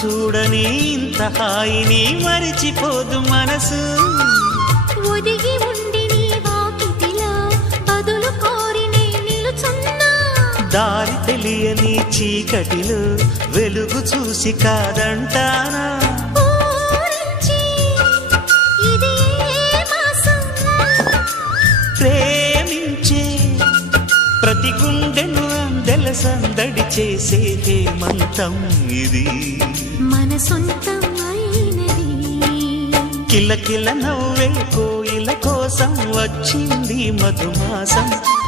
చూడని ఇంత హాయిని మరిచిపోదు మనసు. ఒదిగి ఉండి నీ వాకిటిలో బదులు కోరి నే నిలుచున్నా. దారి తెలియని చీకటిలో వెలుగు చూసి కాదంటానా. ప్రేమించే ప్రతి గుండెను అందెల సందడి చేసే హేమంతం ఇది. మన సొంతం అయినది. కిలకిల నవ్వే కోయిల కోసం వచ్చింది మధుమాసం.